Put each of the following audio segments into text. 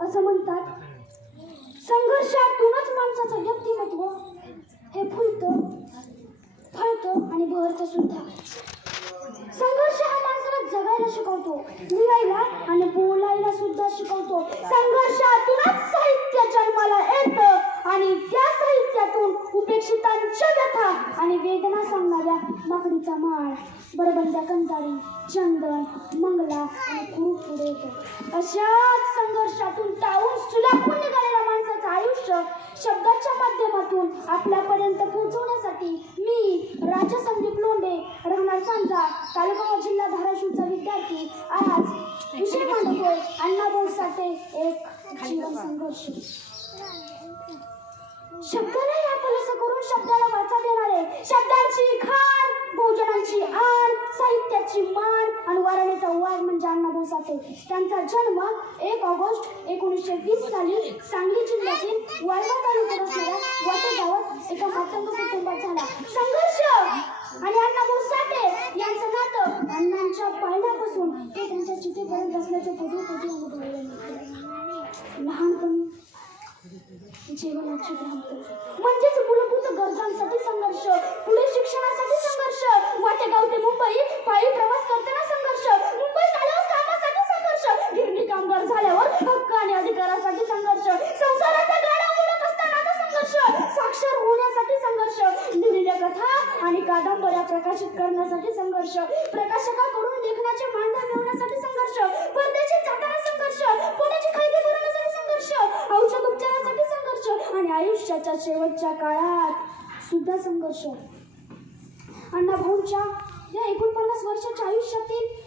असं म्हणतात. संघर्षातूनच माणसाचं व्यक्तिमत्व हे फुलतं फळतं आणि बहरतं सुद्धा. संघर्ष हा माणसाला जगायला शिकवतो लिहायला आणि बोलायला सुद्धा शिकवतो. संघर्षातूनच साहित्य जन्माला येतं आणि त्या साहित्यातून उपेक्षितांच्या व्यथा आणि वेदना सांगणाऱ्या माकडीचा माळ बरोबरच्या कंजारी चंदन मंगला आणि कुरूप पुढे येतो. अशाच संघर्षातून टाळून सुलाखून निघालेल्या माणसाचं आयुष्य शब्दाच्या माध्यमातून आपल्यापर्यंत पोहोचवण्यासाठी मी राजा संदीप लोंढे राहणार सांजा तालुका जिल्हा धाराशिवचा विद्यार्थी आज विषय मांडतोय अण्णाभाऊ साठे एक जीवन संघर्ष. शब्दाला या पलस करून शब्दाला वाचा देणारे शब्दांची खाण भोजनांची आ साहित्याची मान आणि वारणेचा वाघ म्हणजे अण्णाभाऊ साठे त्यांचा जन्म एक ऑगस्ट एकोणीसशे वीस साली सांगली जिल्ह्यातील वाळवा तालुक्यात असणाऱ्या वाटे गावात एका मातंग कुटुंबात झाला. संघर्ष आणि अण्णाभाऊ साठे यांचं म्हणजेच मूलभूत गरजांसाठी संघर्ष पुढे शिक्षणासाठी संघर्ष वाटेगाव ते मुंबई पायी प्रवास करताना संघर्ष मुंबईत आल्यावर कामासाठी संघर्ष गिरणी कामगार झाल्यावर हक्क आणि अधिकारासाठी संघर्ष संसाराचा गाडा उडत असतानाचा संघर्ष साक्षर होण्यासाठी संघर्ष लिहिलेल्या कथा आणि कादंबऱ्या प्रकाशित करण्यासाठी संघर्ष प्रकाशकाकडून लेखनाचे मानधन मिळवण्यासाठी संघर्ष परदेशात जाताना संघर्ष आयुष्याच्या शेवटच्या काळात सुद्धा संघर्ष. अण्णाभाऊंच्या या एकोणपन्नास वर्षाच्या आयुष्यातील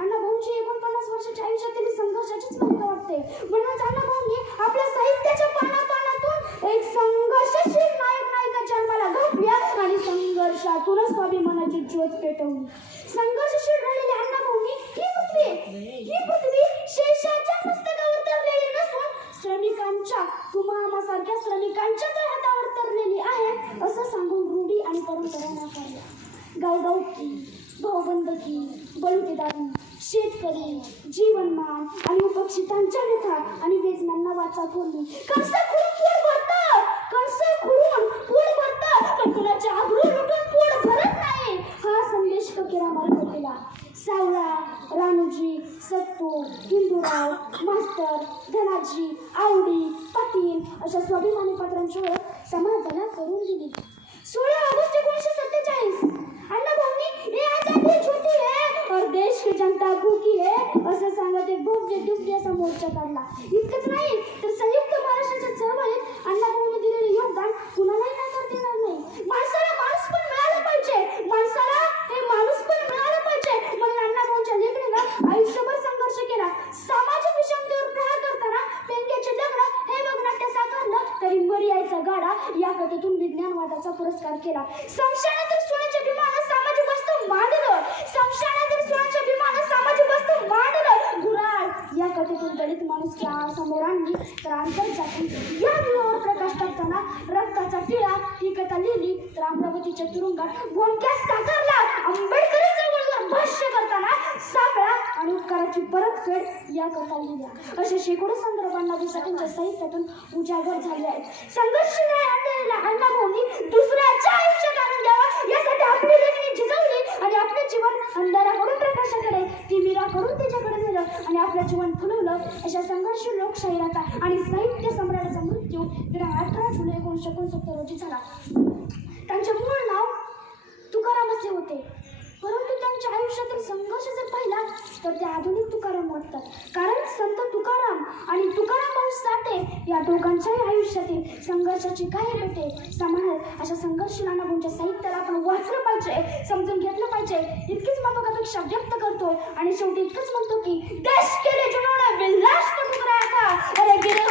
अण्णाभाऊंची एकोणपन्नास वर्षाच्या आयुष्यातील संघर्षाचीच मालिका वाटते. म्हणूनच अण्णाभाऊंनी आपल्या साहित्याच्या पानापानातून एक संघर्षशील नायक नायिका जन्माला घातल्या आणि संघर्षातूनच स्वाभिमानाची ज्योत पेटवली. संघर्ष परंपरा नाकारल्या गावगावकी भाऊबंदकी बलुतेदारी शेतकरी जीवनमान आणि उपक्षितांच्या व्यथा आणि वेदनांना वाचा फोडली कंस खुरून पोट भरतं कंस खुरून पोट भरतं आबरू लुटून पोट भरत नाही. हा संदेश फकीरामार्फत दिला सावळा रानूजी सत्तू हिंदूराव मास्तर धनाजी आवडी पाटील अशा स्वाभिमानी पात्रांची ओळख समाजाला करून दिली. सोळा ऑगस्ट उन्नीस सौ अण्णा भाऊंनी ये आजादी छोटी है और देश की जनता भूकी है असं सांगत एक भव्य दिव्य असा मोर्चा काढला. इतकंच नाही तर संयुक्त महाराष्ट्राच्या चळवळीत अण्णा दिलेले योगदान कुणालाही नकार देणार नाही माणसाला माणूस पण मिळाला पाहिजे माणसाला हे माणूस पण मिळालं पाहिजे म्हणून अण्णा भाऊंच्या लेखणीनं आयुष्यभर संघर्ष केला सामाजिक विषमतेवर प्रहार करताना पेंग्याचे दगड हे बघनाट्य साकारलं तरी मर्यायचा गाडा या गटातून विज्ञानवादाचा पुरस्कार केला. संशयानंतर सोन्याच्या विमान सामाजिक वस्तू मांडलं संशयानंतर सोन्याच्या विमान सामाजिक वस्तू मांडलं गुराळ या कथेतून दलित माणूस समोर आणली तर आंतरजाती या विवाहावर प्रकाश टाकताना रक्ताचा टिळा ही कथा लिहिली. तर अमरावतीच्या तुरुंगात भोमक्यास साकारला आंबेडकरी चळवळीवर भाष्य करताना सापळा कर्जाची परतफेड या कथा लिहिल्या. अशा शेकडो संदर्भांना दिवसांच्या साहित्यातून उजागर झाले आहेत. संघर्ष नाही आणलेल्या अण्णाभाऊंनी दुसऱ्याच्या आयुष्यात आणून द्यावा यासाठी आपली लेखणी झिजवली आणि आपलं जीवन अंधाराकडून प्रकाशाकडे तिमिराकडून त्याच्याकडे नेलं आणि आपलं जीवन फुलवलं अशा संघर्ष लोकशाहीराचा आणि साहित्य सम्राटाचा मृत्यू दिनांक अठरा जुलै एकोणीसशे एकोणसत्तर रोजी झाला. त्यांचे मूळ नाव तुकाराम असे होते. परंतु आयुष्यातील संघर्ष जर पाहिला तर ते आधुनिक तुकाराम वाटतात. कारण संत तुकाराम आणि तुकाराम भाऊ साठे या दोघांच्याही आयुष्यातील संघर्षाची काही बेटे समान अशा संघर्षांना भाऊंच्या साहित्याला आपण वाचलं पाहिजे समजून घेतलं पाहिजे. इतकीच माफकापेक्षा व्यक्त करतो आणि शेवटी इतकंच म्हणतो की देश केले लिए विलास को ठुकराया अरे गिरे